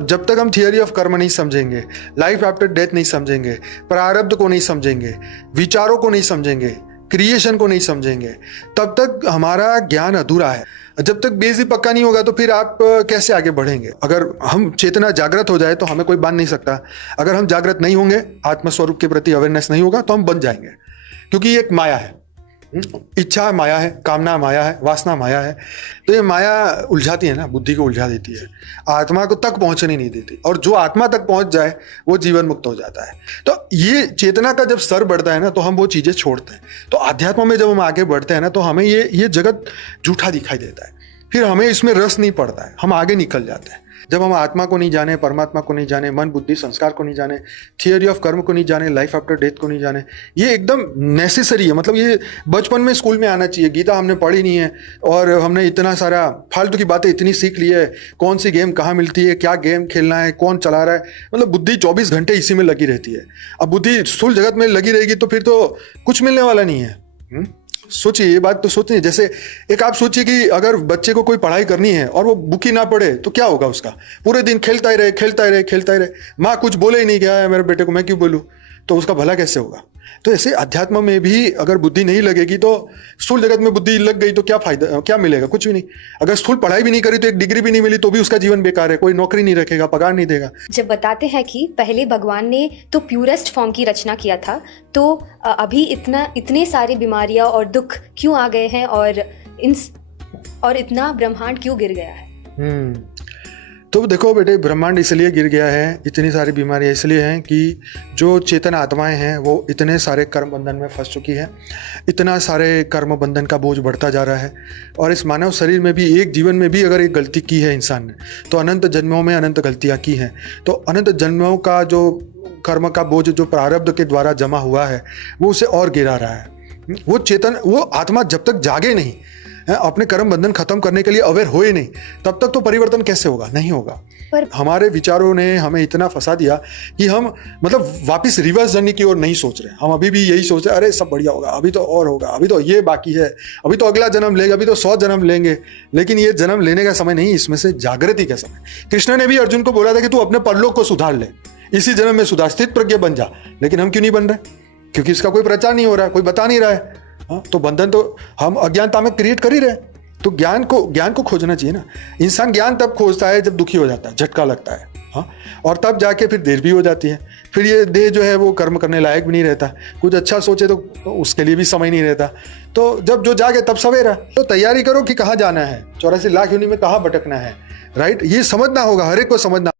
जब तक हम थियरी ऑफ कर्म नहीं समझेंगे, लाइफ आफ्टर डेथ नहीं समझेंगे, प्रारब्ध को नहीं समझेंगे, विचारों को नहीं समझेंगे, क्रिएशन को नहीं समझेंगे, तब तक हमारा ज्ञान अधूरा है। जब तक बेस ही पक्का नहीं होगा तो फिर आप कैसे आगे बढ़ेंगे? अगर हम चेतना जागृत हो जाए तो हमें कोई बांध नहीं सकता। अगर हम जागृत नहीं होंगे, आत्मस्वरूप के प्रति अवेयरनेस नहीं होगा, तो हम बन जाएंगे, क्योंकि ये एक माया है। इच्छा माया है, कामना माया है, वासना माया है। तो ये माया उलझाती है ना, बुद्धि को उलझा देती है, आत्मा को तक पहुंचने नहीं देती, और जो आत्मा तक पहुंच जाए वो जीवन मुक्त हो जाता है। तो ये चेतना का जब स्तर बढ़ता है ना, तो हम वो चीजें छोड़ते हैं। तो अध्यात्म में जब हम आगे बढ़ते हैं ना, तो हमें ये जगत झूठा दिखाई देता है, फिर हमें इसमें रस नहीं पड़ता है, हम आगे निकल जाते हैं। जब हम आत्मा को नहीं जाने, परमात्मा को नहीं जाने, मन बुद्धि संस्कार को नहीं जाने, थियरी ऑफ कर्म को नहीं जाने, लाइफ आफ्टर डेथ को नहीं जाने, ये एकदम नेसेसरी है। मतलब ये बचपन में स्कूल में आना चाहिए। गीता हमने पढ़ी नहीं है और हमने इतना सारा फालतू की बातें इतनी सीख ली है, कौन सी गेम कहाँ मिलती है, क्या गेम खेलना है, कौन चला रहा है, मतलब बुद्धि 24 घंटे इसी में लगी रहती है। अब बुद्धि स्थूल जगत में लगी रहेगी तो फिर तो कुछ मिलने वाला नहीं है। सोचिए, ये बात तो सोचिए। जैसे एक आप सोचिए कि अगर बच्चे को कोई पढ़ाई करनी है और वो बुक ही ना पढ़े तो क्या होगा उसका? पूरे दिन खेलता ही रहे, खेलता ही रहे, खेलता ही रहे, माँ कुछ बोले ही नहीं, क्या है मेरे बेटे को, मैं क्यों बोलूँ? तो उसका भला कैसे होगा? तो ऐसे अध्यात्म में भी अगर बुद्धि नहीं लगेगी, तो स्थूल जगत में बुद्धि लग गई तो क्या फायदा, क्या मिलेगा? कुछ भी नहीं। अगर स्थूल पढ़ाई भी नहीं करी तो एक डिग्री भी नहीं मिली तो भी उसका जीवन बेकार है, कोई नौकरी नहीं रखेगा, पगार नहीं देगा। जब बताते हैं कि पहले भगवान ने तो प्यूरेस्ट फॉर्म की रचना किया था, तो अभी इतने सारी बीमारियां और दुख क्यों आ गए हैं, और इतना ब्रह्मांड क्यों गिर गया है? तो देखो बेटे, ब्रह्मांड इसलिए गिर गया है, इतनी सारी बीमारियां इसलिए हैं कि जो चेतन आत्माएं हैं वो इतने सारे कर्म बंधन में फंस चुकी है, इतना सारे कर्म बंधन का बोझ बढ़ता जा रहा है। और इस मानव शरीर में भी, एक जीवन में भी अगर एक गलती की है इंसान ने, तो अनंत जन्मों में अनंत गलतियां की हैं। तो अनंत जन्मों का जो कर्म का बोझ जो प्रारब्ध के द्वारा जमा हुआ है, वो उसे और गिरा रहा है। वो चेतन, वो आत्मा जब तक जागे नहीं, अपने कर्म बंधन खत्म करने के लिए अवेयर होए नहीं, तब तक तो परिवर्तन कैसे होगा? नहीं होगा। पर हमारे विचारों ने हमें इतना फंसा दिया कि हम मतलब वापस रिवर्स जर्नी की ओर नहीं सोच रहे। हम अभी भी यही सोच रहे, अरे सब बढ़िया होगा, अभी तो और होगा, अभी तो ये बाकी है, अभी तो अगला जन्म लेगा, अभी तो 100 जन्म लेंगे। लेकिन ये जन्म लेने का समय नहीं, इसमें से जागृति का समय। कृष्ण ने भी अर्जुन को बोला था कि तू अपने परलोक को सुधार ले, इसी जन्म में सुधार, स्थित प्रज्ञ बन जा। लेकिन हम क्यों नहीं बन रहे? क्योंकि इसका कोई प्रचार नहीं हो रहा है, कोई बता नहीं रहा है। तो बंधन तो हम अज्ञानता में क्रिएट कर ही रहे। तो ज्ञान को खोजना चाहिए ना। इंसान ज्ञान तब खोजता है जब दुखी हो जाता है, झटका लगता है, और तब जाके फिर देर भी हो जाती है। फिर ये देह जो है वो कर्म करने लायक भी नहीं रहता, कुछ अच्छा सोचे तो उसके लिए भी समय नहीं रहता। तो जब जो जागे तब सवेरा। तो तैयारी करो कि कहाँ जाना है, 84 लाख योनि में कहाँ भटकना है, राइट? ये समझना होगा, हर एक को समझना।